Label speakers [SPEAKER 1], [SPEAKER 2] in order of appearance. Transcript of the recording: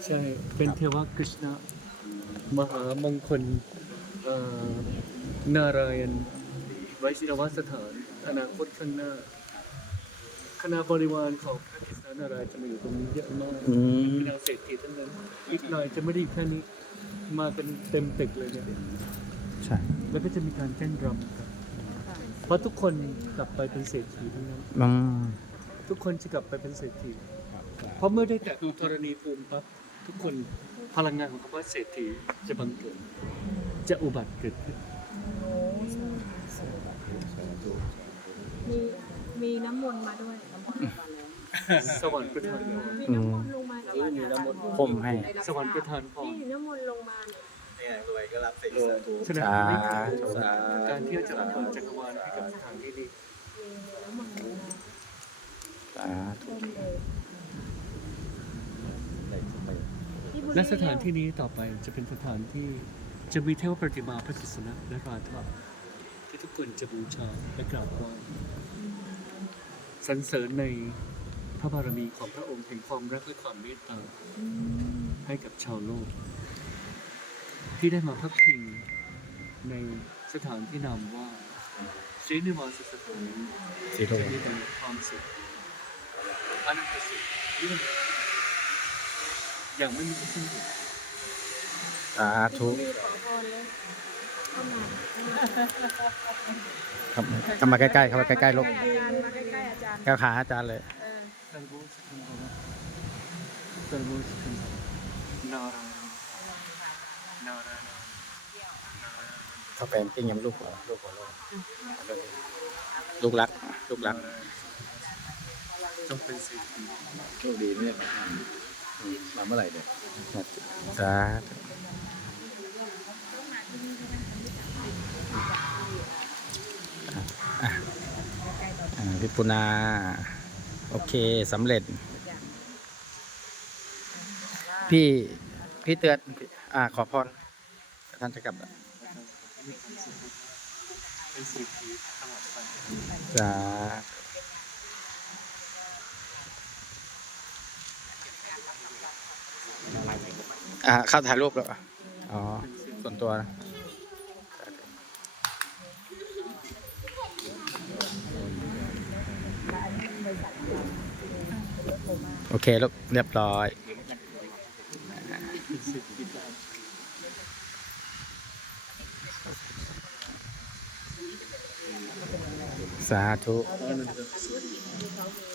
[SPEAKER 1] ใช่เป็นเทวกฤษณะมหามงคลนารายณ์ไวชิรวสถานอนาคตข้างหน้าคณะบริวารของพระกฤษณะนารายณ์จะมาอยู่ตรงนี้เยอะมากเป็นเอาเศรษฐีทั้งนั้นอีกหน่อยจะไม่ได้แค่นี้มากันเต็มตึกเลยเนี่ย
[SPEAKER 2] ใช่
[SPEAKER 1] แล้วก็จะมีการเต้นรำกันเพราะทุกคนกลับไปเป็นเศรษฐีทั้งนั้น
[SPEAKER 2] อืม
[SPEAKER 1] ทุกคนจะกลับไปเป็นเศรษฐีเพราะเมื่อได้แตะธรณีภูมิปั๊บทุกคนพลังงานของคำว่าเศรษฐีจะบังเกิดจะอุบัติเกิดขึ้น
[SPEAKER 3] มีน้ำมนต์มาด้วยน้ำมนต์ลงมาแล้ว
[SPEAKER 1] สวรรค์ประทานพร
[SPEAKER 3] มีน้ำมนต์ลงมาจริงมีน้ำมนต์
[SPEAKER 2] ผมให้
[SPEAKER 1] สวรรค์ประทานพร
[SPEAKER 3] นี่น้ำมนต์ลงมาเนี่ย
[SPEAKER 4] เนี่ยรวยก็รับสิ่งสาธุ
[SPEAKER 1] ฉะนั้น
[SPEAKER 2] สา
[SPEAKER 1] นี่
[SPEAKER 2] ธุ
[SPEAKER 1] คือการที่จะเปิดจักรวาลให้กับสถานที่นี้
[SPEAKER 3] มีน้ำมนต์ลงมา
[SPEAKER 2] สาธุ
[SPEAKER 3] เต็มเลยที่บุรี
[SPEAKER 1] และสถานที่นี้ต่อไปจะเป็นสถานที่จะมีเทวประติมาพระกฤษณะและราธาที่ทุกคนจะบูชาและกราบไหว้สรรเสริญในพระบารมีของพระองค์แห่งความรักและความเมตตาให้กับชาวโลก ที่ได้มาพักพิงในสถานที่นามว่าศรีนิวาสสถาน
[SPEAKER 2] สีโล
[SPEAKER 1] จะมีแต่ความสุขอนันตสุขเรื่องอย่างไม่มีที่สิ้นสุด
[SPEAKER 2] สาธุ
[SPEAKER 3] ที่ขอพรเลยเข้ามา
[SPEAKER 2] ครับเข้ามาใกล้ๆเข้ามาใกล้ๆลูก
[SPEAKER 3] อาจารย์มาใกล้ๆอาจารย์
[SPEAKER 2] แก้วขาอาจารย์เลย
[SPEAKER 1] Sarvos Khandava Sarvos Khandava Narayana Narayana
[SPEAKER 2] เข้าไปกิ้งยำลูกหัวลูกลูกรักลูกรัก
[SPEAKER 1] จงเป็นสิ่งที่
[SPEAKER 4] โชคดีเนี่ยมาเมื่อไหร่เนี่ย
[SPEAKER 2] สาธุพี่ปุนาโอเคสำเร็จ พี่เตือนขอพรท่านจะกลับแล้ว
[SPEAKER 1] เป็นสิ่งที่ตลอดไป
[SPEAKER 2] สาเข้าถ่ายรูปแล้วอ๋อส่วนตัวนะโอเคลูกเรียบร้อย
[SPEAKER 1] เป็นสิ่งที่ตลอด
[SPEAKER 2] สาธุ
[SPEAKER 1] อนันตสุข